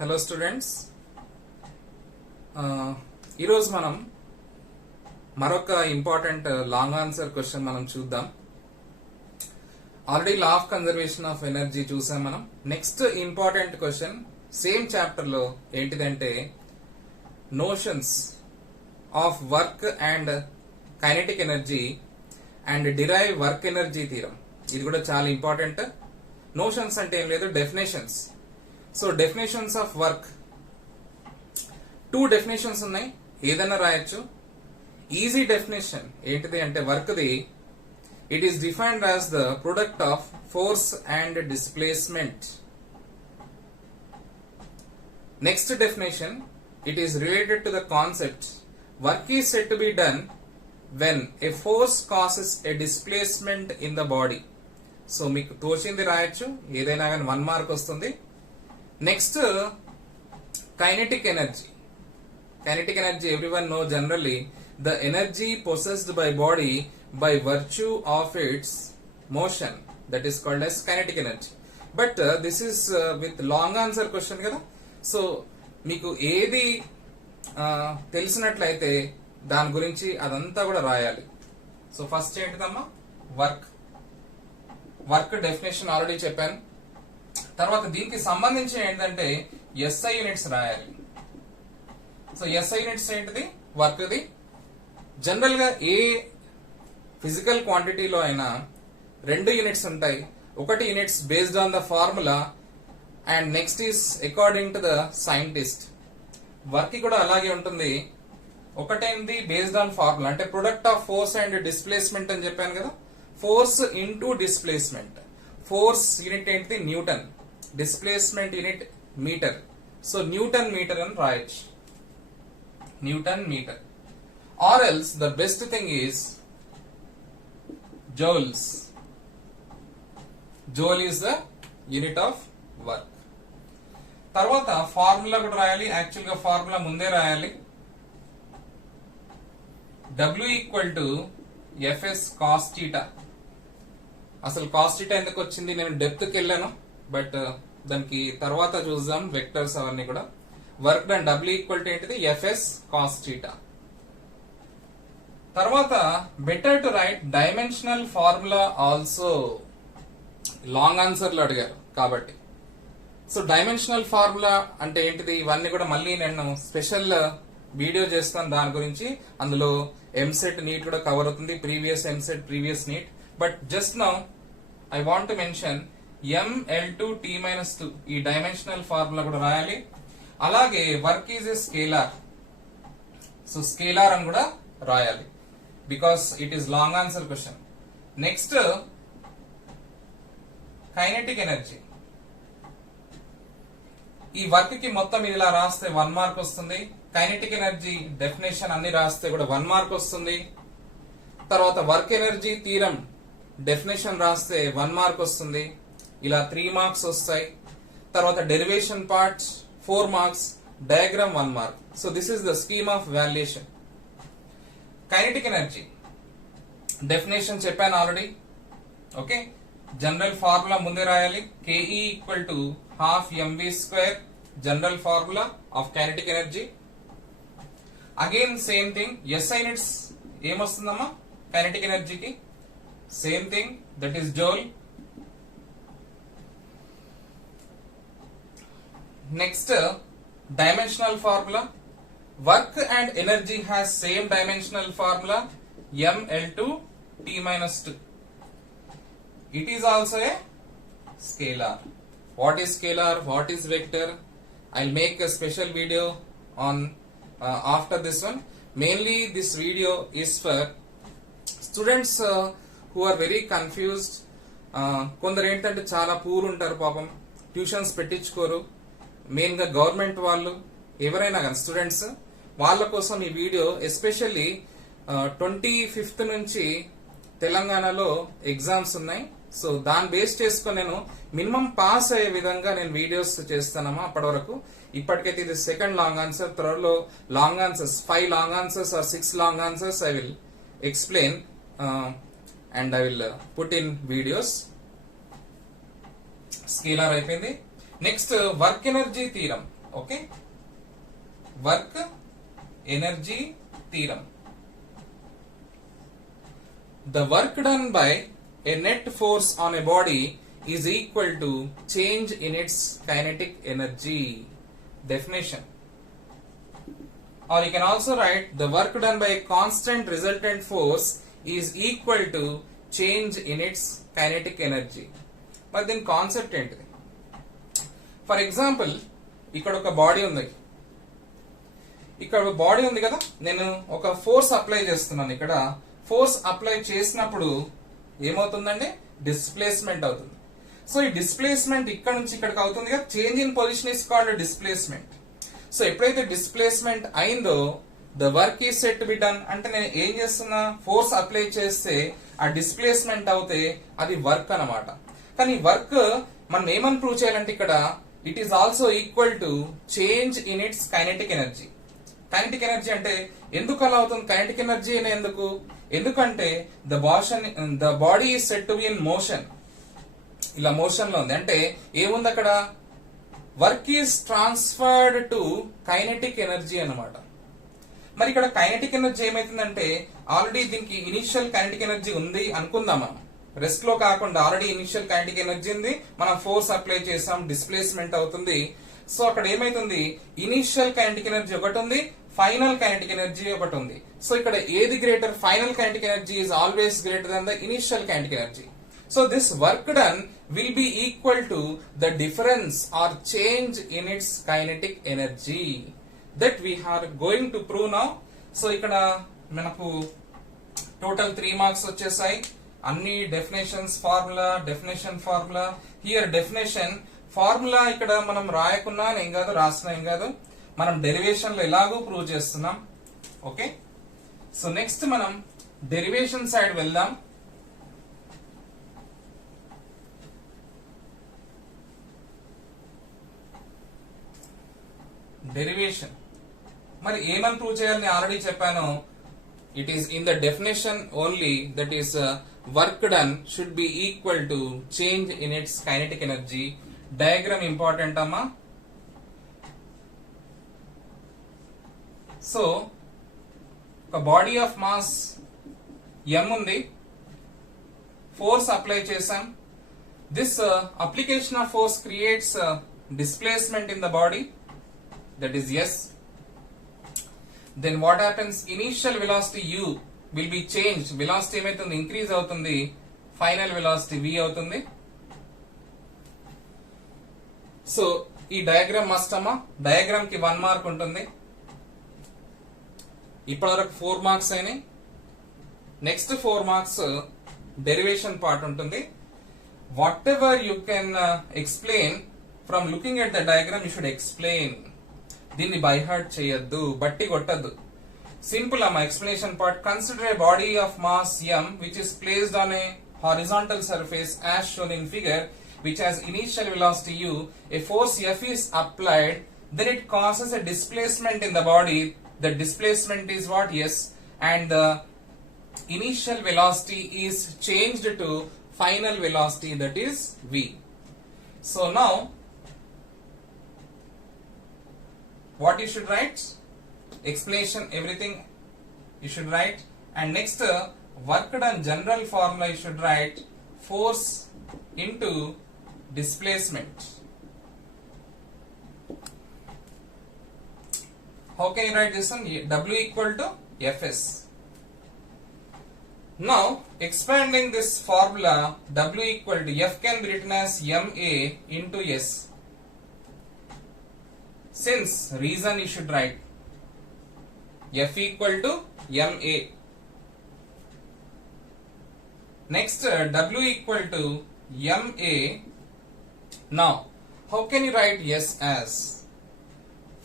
Hello students, ఈరోజు మనం మరొక ఇంపార్టెంట్ లాంగ్ ఆన్సర్ క్వశ్చన్ మనం చూద్దాం. Already law of conservation of energy చూసాం మనం. Next important question same chapter లో ఏంటిదంటే notions of work and kinetic energy and derive work energy theorem. ఇది కూడా చాలా ఇంపార్టెంట్. నోషన్స్ అంటే ఏం లేదు, definitions. So definitions of work, 2 definitions ఉన్నాయి, ఏదైనా రాయొచ్చు. ఈజీ డెఫినేషన్ ఏంటిది అంటే work the it is defined as the product of force and displacement. Next definition, it is related to the concept work is said to be done when a force causes A displacement in the body. So మీకు తోచింది రాయొచ్చు, ఏదైనా కానీ 1 mark వస్తుంది. Next kinetic energy. Kinetic energy, everyone know generally the energy possessed by body by virtue of its motion, that is called as kinetic energy. But this is with long answer question కదా. So మీకు ఏది తెలిసినట్లయితే దాని గురించి అదంతా కూడా రాయాలి. So first ఏంటిదమ్మా, వర్క్ డెఫినేషన్ ఆల్రెడీ చెప్పాను. తర్వాత దీనికి సంబంధించి ఏంటంటే ఎస్ఐ యూనిట్స్ రాయాలి. సో ఎస్ఐ యూనిట్స్ ఏంటిది, వర్క్ ది. జనరల్ గా ఏ ఫిజికల్ క్వాంటిటీలో అయినా 2 యూనిట్స్ ఉంటాయి. ఒకటి units based on the formula and next is according to the scientist. Work కూడా అలాగే ఉంటుంది. ఒకటేంది బేస్డ్ ఆన్ ఫార్ములా, అంటే product of force and displacement అని చెప్పాను కదా. Force into displacement. Force unit ఏంటిది, newton. Displacement unit metre. So newton metre అని రాయొచ్చు, newton metre. Or else the best thing is joules. Joule is the unit of work. తర్వాత formula కూడా రాయాలి. Actual గా ఫార్ములా ముందే రాయాలి. W equal to FS cos theta. అసలు cos theta ఎందుకు వచ్చింది నేను డెప్త్ కి వెళ్ళాను, బట్ దానికి తర్వాత చూద్దాం. వెక్టర్స్ అవన్నీ కూడా. Work done W equal to ఏంటిది, ఎఫ్ఎస్ కాస్ థీటా. తర్వాత better to right dimensional formula also. Long answer లో అడిగారు కాబట్టి. సో డైమెన్షనల్ ఫార్ములా అంటే ఏంటిది, ఇవన్నీ కూడా మళ్ళీ నేను స్పెషల్ వీడియో చేస్తాను దాని గురించి. అందులో ఎంసెట్ నీట్ కూడా కవర్ అవుతుంది, previous EAMCET, previous NEET. But just now I want to mention mL2t-2 ఈ డైమెన్షనల్ ఫార్ములా కూడా రాయాలి. అలాగే work is a scalar. So scalar అని కూడా రాయాలి, because it is long answer question. Next kinetic energy. ఈ వర్క్ కి మొత్తం ఇలా రాస్తే 1 మార్క్ వస్తుంది. కైనెటిక్ ఎనర్జీ డెఫినేషన్ అన్ని రాస్తే కూడా 1 మార్క్ వస్తుంది. తర్వాత వర్క్ ఎనర్జీ థీరం డెఫినేషన్ రాస్తే 1 మార్క్ వస్తుంది. ఇలా 3 మార్క్స్ వస్తాయి. తర్వాత derivation parts 4 marks, diagram 1 mark. So this is the scheme of valuation. Kinetic energy definition చెప్పాను ఆల్రెడీ. ఓకే, జనరల్ ఫార్ములా ముందే రాయాలి. KE equal to ½ mv², general formula of kinetic energy. Again same thing, SI units ఏమొస్తుందమ్మా kinetic ఎనర్జీకి, same thing, that is joule. Next dimensional formula. Work and energy has same dimensional formula, mL2t-2. It is also a scalar. What is scalar? What is vector? I'll make a special video on after this one. Mainly this video is for students who are very confused. కొందరు ఏంటంటే చాలా poor ఉంటారు పాపం, tuitions పెట్టించుకోరు. Main గా government వాళ్ళు ఎవరైనా కానీ students వాళ్ళ కోసం ఈ వీడియో. ఎస్పెషల్లీ 25th నుంచి తెలంగాణలో ఎగ్జామ్స్ ఉన్నాయి. సో దాన్ని బేస్ చేసుకుని నేను మినిమం పాస్ అయ్యే విధంగా నేను వీడియోస్ చేస్తానమ్మా. అప్పటి వరకు ఇప్పటికైతే ఇది సెకండ్ లాంగ్ ఆన్సర్. త్వరలో long answers 5 long answers or 6 long answers I will explain and I will put in videos. Scalar అయిపోయింది. Next work energy theorem. Okay, work energy theorem. The work done by a net force on a body is equal to change in its kinetic energy. Definition. Or you can also write the work done by a constant resultant force is equal to change in its kinetic energy. But then concept ఏంటిది? For example ఇక్కడ ఒక body ఉంది, ఇక్కడ body ఉంది కదా, నేను ఒక force apply చేస్తున్నాను. ఇక్కడ ఫోర్స్ అప్లై చేసినప్పుడు ఏమవుతుందండి? డిస్ప్లేస్మెంట్ అవుతుంది. సో ఈ డిస్ప్లేస్మెంట్ ఇక్కడ నుంచి ఇక్కడికి అవుతుంది కదా, change in position is called displacement. So ఎప్పుడైతే డిస్ప్లేస్మెంట్ అయిందో the work is set to be done. అంటే నేను ఏం చేస్తున్నా? ఫోర్స్ అప్లై చేస్తే ఆ డిస్ప్లేస్మెంట్ అవుతే అది వర్క్ అన్నమాట. కానీ వర్క్ మనం ఏమని ప్రూవ్ చేయాలంటే ఇక్కడ it is also equal to change in it's kinetic energy. Kinetic energy అంటే ఎందుకు అలా అవుతుంది? కైనెటిక్ ఎనర్జీ ఎందుకు? ఎందుకంటే the body is set to be in motion. ఇలా మోషన్ లో ఉంది అంటే ఏముంది అక్కడ? Work is transferred to kinetic energy అన్నమాట. మరి ఇక్కడ కైనెటిక్ ఎనర్జీ ఏమైతుందంటే ఆల్రెడీ దీనికి ఇనిషియల్ కైనెటిక్ ఎనర్జీ ఉంది అనుకుందాం. మనం రెస్ట్ లో కాకుండా ఆల్రెడీ ఇనిషియల్ కైనెటిక్ ఎనర్జీ ఉంది, మనం ఫోర్స్ అప్లై చేసాం, డిస్ప్లేస్మెంట్ అవుతుంది. సో అక్కడ ఏమైతుంది? ఇనిషియల్ కైనెటిక్ ఎనర్జీ ఒకటి ఉంది, ఫైనల్ కైనెటిక్ ఎనర్జీ ఒకటి ఉంది. సో ఇక్కడ ఏది greater? Final kinetic energy is always greater than the initial kinetic energy. So this work done will be equal to the difference or change in its kinetic energy that we are going to prove now. So ఇక్కడ మనకు total 3 marks వచ్చేసాయి. అన్ని definitions formula, definition formula. Here definition formula ఇక్కడ మనం రాయకున్నా ఏం కాదు, రాసినా ఏం కాదు, మనం డెరివేషన్ లో ఎలాగో ప్రూవ్ చేస్తున్నాం. ఓకే, సో నెక్స్ట్ మనం డెరివేషన్ సైడ్ వెళ్దాం. డెరివేషన్ మరి ఏమని ప్రూవ్ చేయాలని ఆల్రెడీ చెప్పాను. It is in the definition only, that is work done should be equal to change in it's kinetic energy. Diagram important అమ్మా. సో ఒక body of mass m ఉంది, force apply చేసాం. This application of force creates displacement in the body, that is S. Then what happens? Initial velocity u will be changed. Velocity ఏమైతుంది? Increase అవుతుంది. Final velocity v అవుతుంది. So ఈ diagram must అమ్మా. Diagram కి 1 mark ఉంటుంది. ఇప్పటివరకు 4 marks అయినాయి. Next 4 marks derivation part ఉంటుంది. What ever you can explain from looking at the diagram you should explain. దీన్ని బై హార్ట్ చేయొద్దు, బట్టి కొట్టద్దు. సింపుల్ అమ్మా explanation part. Consider A body of mass m which is placed on a horizontal surface as shown in figure, which has initial velocity u. A force F is applied, then it causes a displacement in the body. The displacement is what? S, and the initial velocity is changed to final velocity, that is v. So now what you should write? Explanation, everything you should write. And next work done general formula you should write force into displacement. How can you write this one? W equal to Fs. Now expanding this formula, W equal to F can be written as ma into S. Since reason you should write F equal to ma. Next W equal to ma. Now how can you write S as?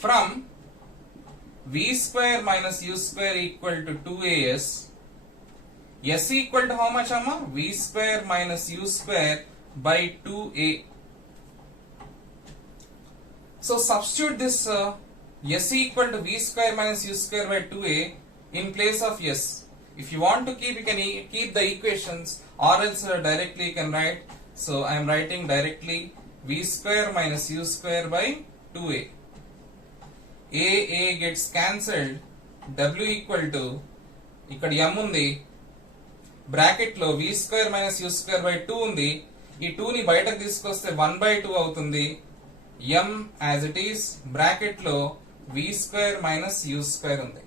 From v square minus u square equal to 2as, S equal to how much amma? V square minus u square by 2a. So substitute this S equal to V square minus U square by 2a in place of S. If you want to keep, you can keep the equations, or else directly you can write. So I am writing directly V square minus U square by 2a. A gets cancelled. W equal to ఇక్కడ m ఉంది, bracket లో v square minus u square by 2 ఉంది. ఈ 2 ని బయటకు తీసుకొస్తే 1/2 అవుతుంది. m as it is bracket లో v square minus u square ఉంది.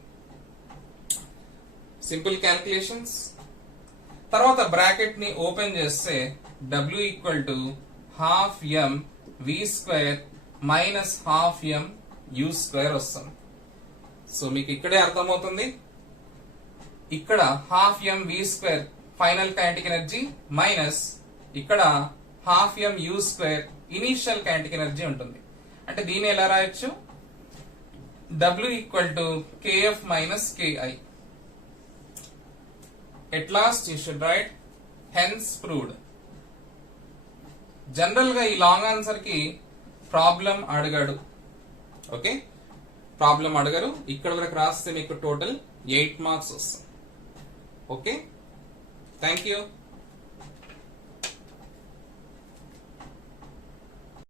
Simple calculations. తర్వాత బ్రాకెట్ ని ఓపెన్ చేస్తే w equal to half m v square minus half m u square వస్తుంది. సో మీకు ఇక్కడే అర్థమవుతుంది, ఇక్కడ half m v square final kinetic energy minus ఇక్కడ half m u square initial kinetic energy ఉంటుంది. అంటే దీన్ని ఎలా రాయొచ్చు, w equal to kf minus ki. At last you should write hence proved. General గా ఈ లాంగ్ ఆన్సర్ కి problem అడగడు. ఓకే, ప్రాబ్లం అడగరు. ఇక్కడ వరకు రాస్తే మీకు టోటల్ 8 మార్క్స్ వస్తుంది. Okay, thank you.